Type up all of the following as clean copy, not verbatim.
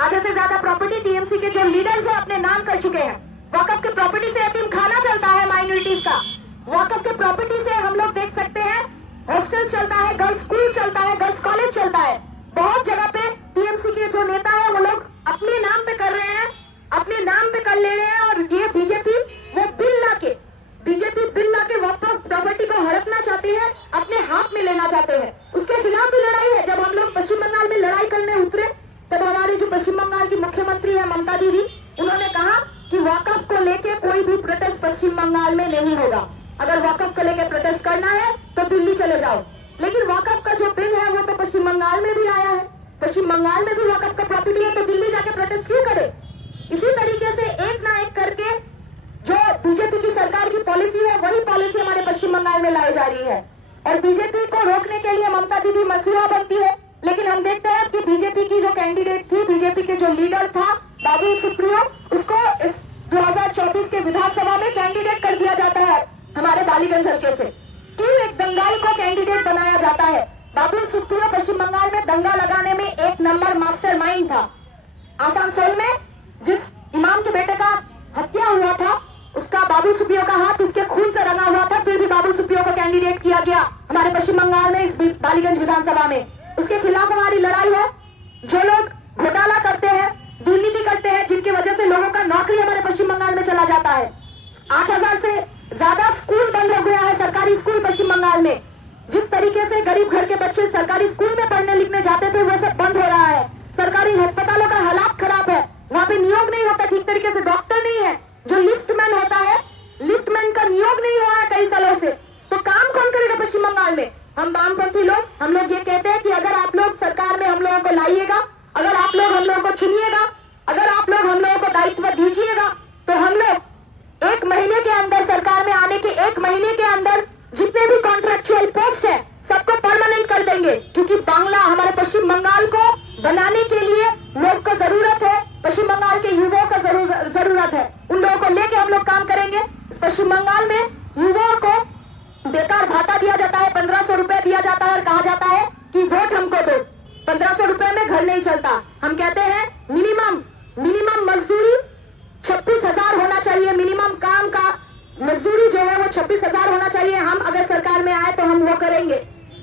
आधे से ज्यादा प्रॉपर्टी टीएमसी के जो लीडर्स हैं अपने नाम कर चुके हैं। वक्फ के प्रॉपर्टी से यतीम खाना चलता है माइनॉरिटीज का। वक्फ के प्रॉपर्टी से हम लोग देख सकते हैं हॉस्टल चलता है, गर्ल्स स्कूल चलता है, गर्ल्स कॉलेज चलता है। बहुत जगह पे टीएमसी के जो नेता है वो लोग अपने नाम पे कर रहे हैं, अपने नाम पे कर ले रहे हैं। और ये बीजेपी वो बिल ला के वक्फ प्रॉपर्टी को हड़पना चाहती है, अपने हाथ में लेना चाहते हैं। उसके खिलाफ भी लड़ाई है। जब हम लोग पश्चिम बंगाल में लड़ाई करने उतरे तब हमारी जो पश्चिम बंगाल की मुख्यमंत्री है ममता दीदी, उन्होंने कहा कि वक्फ को लेके कोई भी प्रोटेस्ट पश्चिम बंगाल में नहीं होगा। अगर वक्फ को लेकर प्रोटेस्ट करना है तो दिल्ली चले जाओ। लेकिन वक्फ का जो बिल है वो तो पश्चिम बंगाल में भी आया है। पश्चिम बंगाल में भी वक्फ का प्रॉपर्टी है तो दिल्ली जाके प्रोटेस्ट क्यों करे? इसी तरीके से एक ना एक करके जो बीजेपी की सरकार की पॉलिसी है वही पॉलिसी हमारे पश्चिम बंगाल में लाई जा रही है। और बीजेपी को रोकने के लिए ममता दीदी मसीहा बनती है। लेकिन हम देखते हैं कि बीजेपी की जो कैंडिडेट थी, बीजेपी के जो लीडर था बाबुल सुप्रियो, उसको इस 2024 के विधानसभा में कैंडिडेट कर दिया जाता है हमारे बालीगंज हल्के से। क्यों एक दंगाई को कैंडिडेट बनाया जाता है? बाबुल सुप्रियो पश्चिम बंगाल में दंगा लगाने में एक नंबर मास्टरमाइंड था। आसनसोल में जिस इमाम के बेटे का हत्या हुआ था, उसका बाबुल सुप्रियो का हाथ उसके खून से रंगा हुआ था, फिर भी बाबुल सुप्रियो को कैंडिडेट किया गया हमारे पश्चिम बंगाल में इस बालीगंज विधानसभा में। उसके खिलाफ हमारी लड़ाई है। जो लोग घोटाला करते हैं, दुर्नीति करते हैं, जिनकी वजह से लोगों का नौकरी हमारे पश्चिम बंगाल में चला जाता है। 8,000 से ज्यादा स्कूल बंद हो गया है, सरकारी स्कूल पश्चिम बंगाल में। जिस तरीके से गरीब घर के बच्चे सरकारी स्कूल में पढ़ने लिखने जाते थे वो सब बंद हो रहा है। सरकारी अस्पतालों का हालात खराब है, वहाँ पे नियोग नहीं होता ठीक तरीके से, डॉक्टर नहीं है। जो लिफ्टमैन होता है, लिफ्टमैन का नियोग नहीं हुआ है कई सालों से। तो काम कौन करेगा पश्चिम बंगाल में? हम वामपंथी लोग, हम लोग ये कहते हैं कि अगर आप लोग सरकार में हम लोगों को लाइएगा, अगर आप लोग हम लोगों को चुनिएगा, अगर आप लोग हम लोगों को दायित्व दीजिएगा, तो हम लोग 1 महीने के अंदर, सरकार में आने के 1 महीने के अंदर जितने भी कॉन्ट्रेक्चुअल पोस्ट है सबको परमानेंट कर देंगे। क्योंकि बांग्ला हमारे पश्चिम बंगाल को बनाने के लिए लोग को जरूरत है, पश्चिम बंगाल के युवाओं का जरूरत है। उन लोगों को लेके हम लोग काम करेंगे। पश्चिम बंगाल में युवाओं को बेकार भाता दिया जाता है, 1500 रुपए दिया जाता है और कहा जाता है कि वोट हमको दो। 1500 रुपए में घर नहीं चलता। हम कहते हैं मिनिमम मजदूरी 26,000 होना चाहिए। मिनिमम काम का मजदूरी जो है वो 26,000 होना चाहिए। हम अगर सरकार में आए तो हम वो करेंगे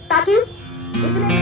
ताकि इतने